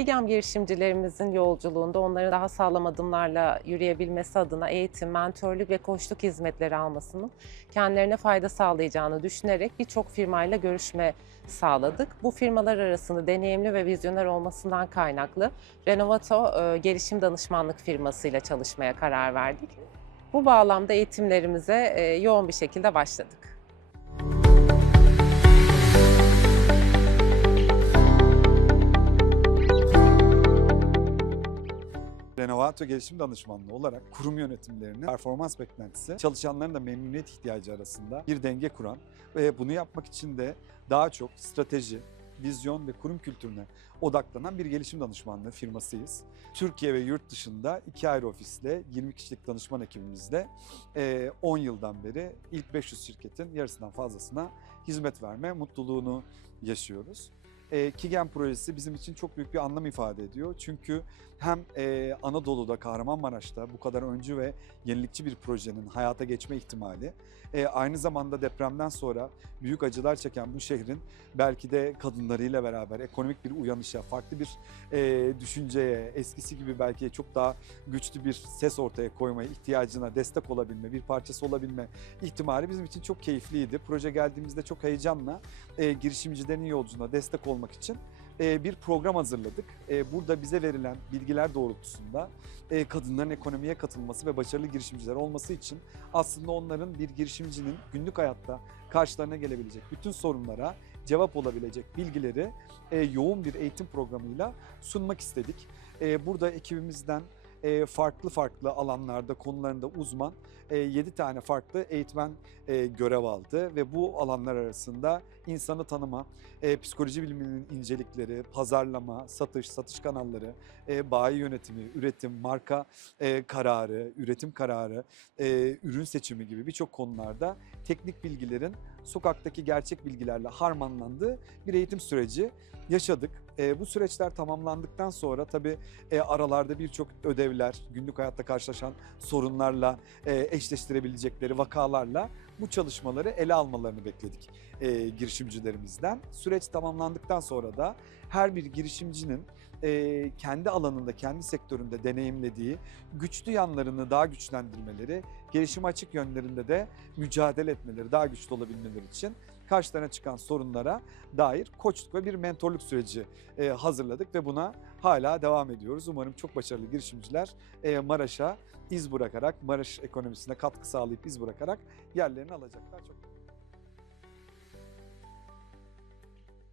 Program girişimcilerimizin yolculuğunda onların daha sağlam adımlarla yürüyebilmesi adına eğitim, mentörlük ve koçluk hizmetleri almasının kendilerine fayda sağlayacağını düşünerek birçok firmayla görüşme sağladık. Bu firmalar arasında deneyimli ve vizyoner olmasından kaynaklı Renovato e, gelişim danışmanlık firmasıyla çalışmaya karar verdik. Bu bağlamda eğitimlerimize e, yoğun bir şekilde başladık. Renovato Gelişim Danışmanlığı olarak kurum yönetimlerinin performans beklentisi, çalışanların da memnuniyet ihtiyacı arasında bir denge kuran ve bunu yapmak için de daha çok strateji, vizyon ve kurum kültürüne odaklanan bir gelişim danışmanlığı firmasıyız. Türkiye ve yurt dışında iki ayrı ofisle 20 kişilik danışman ekibimizle eee, 10 yıldan beri ilk 500 şirketin yarısından fazlasına hizmet verme mutluluğunu yaşıyoruz. Eee, Kigen projesi bizim için çok büyük bir anlam ifade ediyor. Çünkü hem eee, Anadolu'da, Kahramanmaraş'ta bu kadar öncü ve yenilikçi bir projenin hayata geçme ihtimali, eee, aynı zamanda depremden sonra büyük acılar çeken bu şehrin belki de kadınlarıyla beraber ekonomik bir uyanışa, farklı bir eee, düşünceye, eskisi gibi belki çok daha güçlü bir ses ortaya koymaya ihtiyacına destek olabilme, bir parçası olabilme ihtimali bizim için çok keyifliydi. Proje geldiğimizde çok heyecanla eee, girişimcilerin yolculuğuna destek olmak için bir program hazırladık. Burada bize verilen bilgiler doğrultusunda kadınların ekonomiye katılması ve başarılı girişimciler olması için aslında onların bir girişimcinin günlük hayatta karşılarına gelebilecek bütün sorunlara cevap olabilecek bilgileri yoğun bir eğitim programıyla sunmak istedik. Burada ekibimizden eee, farklı farklı alanlarda konularında uzman 7 tane farklı eğitmen eee, görev aldı ve bu alanlar arasında insanı tanıma, eee, psikoloji biliminin incelikleri, pazarlama, satış, satış kanalları, eee, bayi yönetimi, üretim, marka eee, kararı, üretim kararı, eee, ürün seçimi gibi birçok konularda teknik bilgilerin sokaktaki gerçek bilgilerle harmanlandığı bir eğitim süreci yaşadık. Eee, bu süreçler tamamlandıktan sonra tabii e, aralarda birçok ödevler, günlük hayatta karşılaşan sorunlarla e, eşleştirebilecekleri vakalarla bu çalışmaları ele almalarını bekledik e, girişimcilerimizden. Süreç tamamlandıktan sonra da her bir girişimcinin e, kendi alanında, kendi sektöründe deneyimlediği güçlü yanlarını daha güçlendirmeleri, gelişime açık yönlerinde de mücadele etmeleri, daha güçlü olabilmeleri için karşılarına çıkan sorunlara dair koçluk ve bir mentorluk süreci e, hazırladık ve buna hala devam ediyoruz. Umarım çok başarılı girişimciler e, Maraş'a iz bırakarak, Maraş ekonomisine katkı sağlayıp iz bırakarak yerlerini alacaklar. Çok